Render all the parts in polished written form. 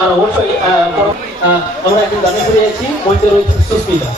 আর অবশ্যই আমরা একদিন গানে ফিরে যাচ্ছি, মঞ্চে রয়েছে Susmita.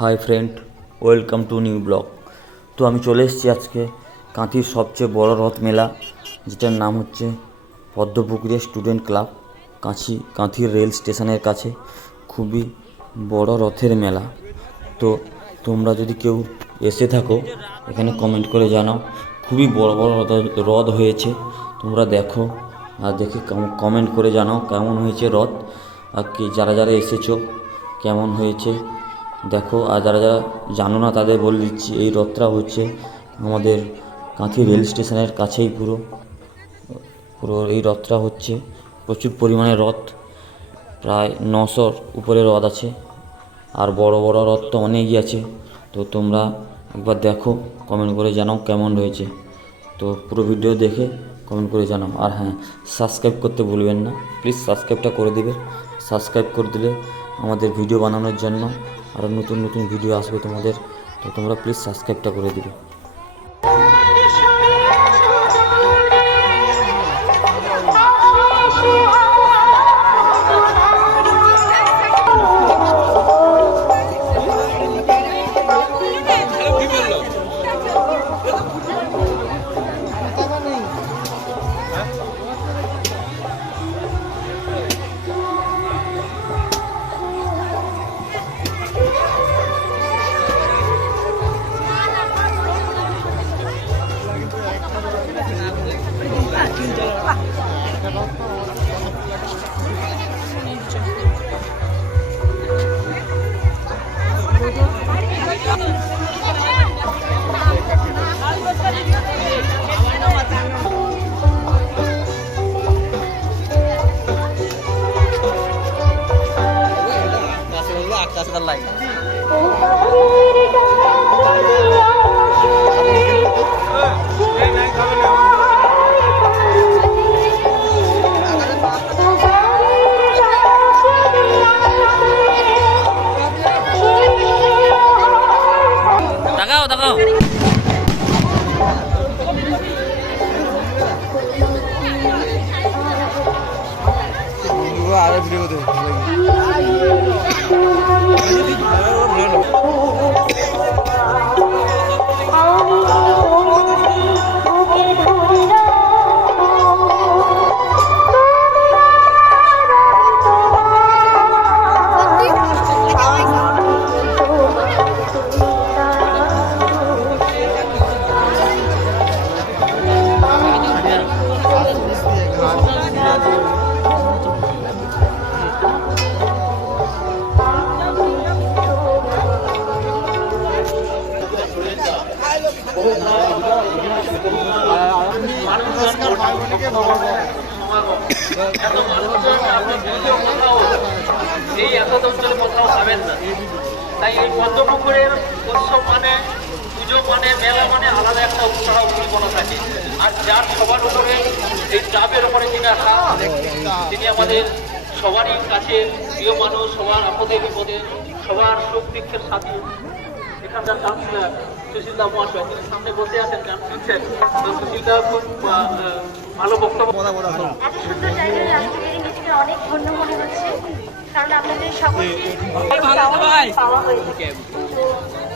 Hi friend, welcome to new blog. তো আমি চলে এসেছি আজকে কাঁথির সবচেয়ে বড় রথ মেলা, যেটার নাম হচ্ছে পদ্মপুকুরিয়া স্টুডেন্ট ক্লাব, কাঁথির রেল স্টেশনের কাছে। খুবই বড় রথের মেলা। তো তোমরা যদি কেউ এসে থাকো এখানে কমেন্ট করে জানাও। খুবই বড় বড় রথ হয়েছে, তোমরা দেখো আর দেখে কমেন্ট করে জানাও কেমন হয়েছে রথ, আর কি যারা যারা এসেছো কেমন হয়েছে দেখো। আর যারা যারা জানো না তাদের বলে দিচ্ছি, এই রথটা হচ্ছে আমাদের কাঁথি রেল স্টেশনের কাছেই। পুরো এই রথটা হচ্ছে প্রচুর পরিমাণে রথ, প্রায় 900-র উপরে রথ আছে, আর বড় বড় রথ তো অনেকই আছে। তো তোমরা একবার দেখো, কমেন্ট করে জানাও কেমন হয়েছে। তো পুরো ভিডিও দেখে কমেন্ট করে জানাও। আর হ্যাঁ, সাবস্ক্রাইব করতে ভুলবেন না, প্লিজ সাবস্ক্রাইবটা করে দিবে। সাবস্ক্রাইব করে দিলে আমাদের ভিডিও বানানোর জন্য আরও নতুন নতুন ভিডিও আসবে তোমাদের। তো তোমরা প্লিজ সাবস্ক্রাইবটা করে দিবে। এই এত অঞ্চলে কোথাও পাবেন না। তাই এই পদ্মপুকুরের উৎসব মানে, পুজো মানে, মেলা মানে আলাদা একটা উৎসাহ পরিকল্পনা থাকে। আর যার সবার উপরে এই চাপের উপরে যিনি হাত, তিনি আমাদের সবারই কাছে প্রিয় মানুষ, সবার আপদে বিপদে, সবার সুখ দুঃখের সাথে। এখানকার কাউন্সিলর সুশীলদা মহাশয়, তিনি সামনে বসে আছেন, গান শুনছেন। তো সুশীলদা খুব ভালো বক্তব্য। এত সুন্দর জায়গায় আসতে পেরে নিজেকে অনেক ধন্য মনে হচ্ছে, কারণ আপনাদের সকলকে পাওয়া হয়েছে।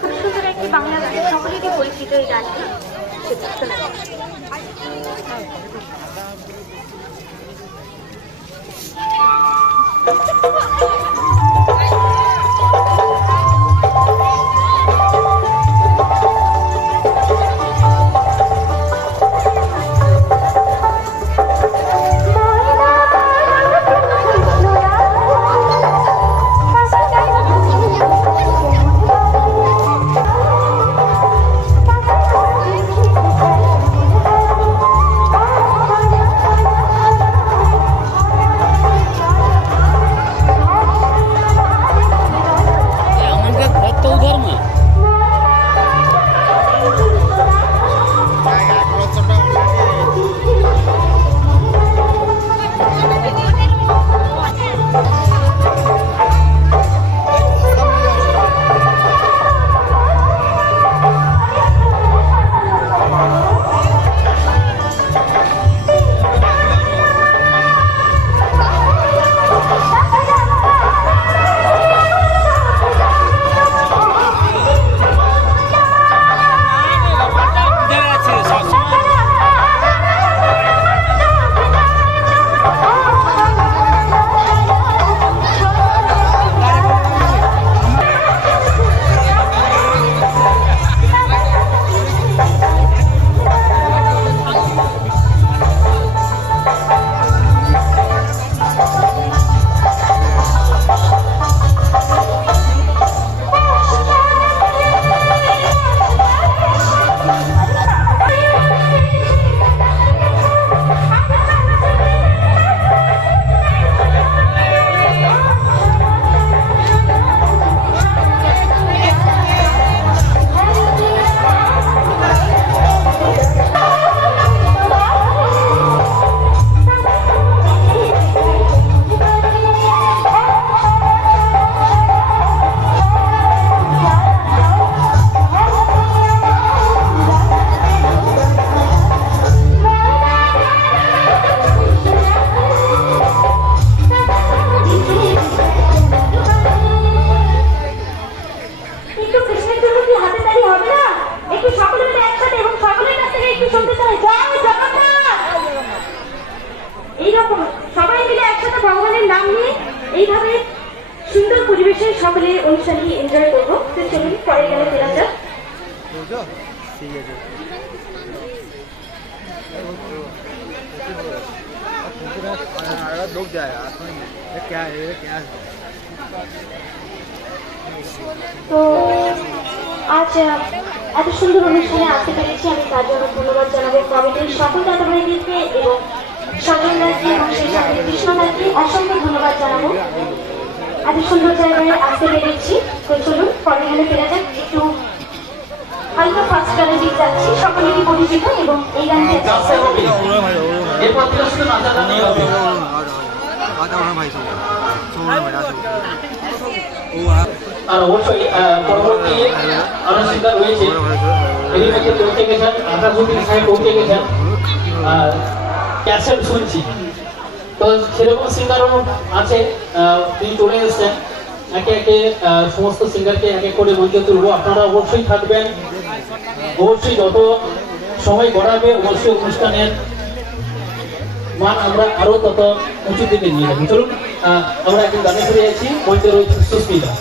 খুব সুন্দর একটি বাংলা গান, সকলেরই পরিচিত এই গানটি। শোনা যায়। সকলে অনুষ্ঠানটি এনজয় করবো। তো চলুন পরে গেলে ফেরা যাক। ঠিক আছে लोग जाएगा क्या है क्या है তো আজ এত সুন্দর অনুষ্ঠানে আসতে পেরেছি, আমি তার জন্য ধন্যবাদ জানাবো কমিটির সকল দাদাভাইদেরকে এবং সজনদাকে এবং সেই সঙ্গে কৃষ্ণদাকে অসংখ্য ধন্যবাদ জানাবো। এত সুন্দর জায়গায় আসতে পেরেছি। তো চলুন পরে গেলে ফেরা যাক। একটু হালকা ফাস্ট গানের দিক যাচ্ছি, সকলেরই পরিচিত এবং এই গানটি এরপর থেকে শুধু নাচানাচি হবে। আর অবশ্যই পরবর্তী আরো সিঙ্গার রয়েছে, এরই মধ্যে পৌঁছে গেছেন, আকাশবতী সাহেব পৌঁছে গেছেন, ক্যাসেট শুনছি। তো সেরকম সিঙ্গারও আছে, তিনি চলে এসছেন। একে একে সমস্ত সিঙ্গারকে এক এক করে মঞ্চে তুলবো। আপনারা অবশ্যই থাকবেন, অবশ্যই যত সময় গড়াবে অবশ্যই অনুষ্ঠানের মান আমরা আরো তত উঁচু দিকে নিয়ে যাবো। চলুন আমরা একদিন গানে ফিরে যাচ্ছি। মঞ্চে রয়েছে সুস্মিতা।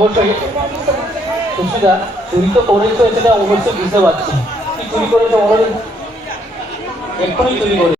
অবশ্যই সুস্মিতা, চুরি তো করেছো, সেটা অবশ্যই বুঝতে পারছি। কি চুরি করেছো বলো, এক্ষুনি চুরি করে।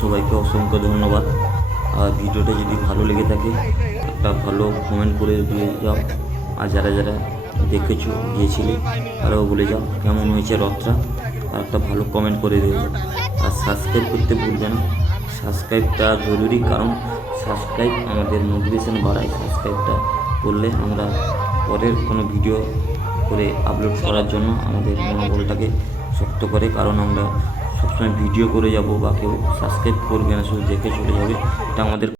সবাইকে অসংখ্য ধন্যবাদ। আর ভিডিওটা যদি ভালো লেগে থাকে একটা ভালো কমেন্ট করে দিয়ে যাও। আর যারা যারা দেখেছো গিয়েছিলে তারাও বলে যাও কেমন হয়েছে রথটা, আর একটা ভালো কমেন্ট করে দিয়ে যাও। আর সাবস্ক্রাইব করতে ভুলবে না, সাবস্ক্রাইবটা জরুরি, কারণ সাবস্ক্রাইব আমাদের মোটিভেশন বাড়ায়। সাবস্ক্রাইবটা করলে আমরা পরের কোনো ভিডিও করে আপলোড করার জন্য আমাদের মনোবলটাকে শক্ত করে, কারণ আমরা সবসময় ভিডিও করে যাব বা কেউ সাবস্ক্রাইব করবে না, শুধু দেখে চলে যাবে, এটা আমাদের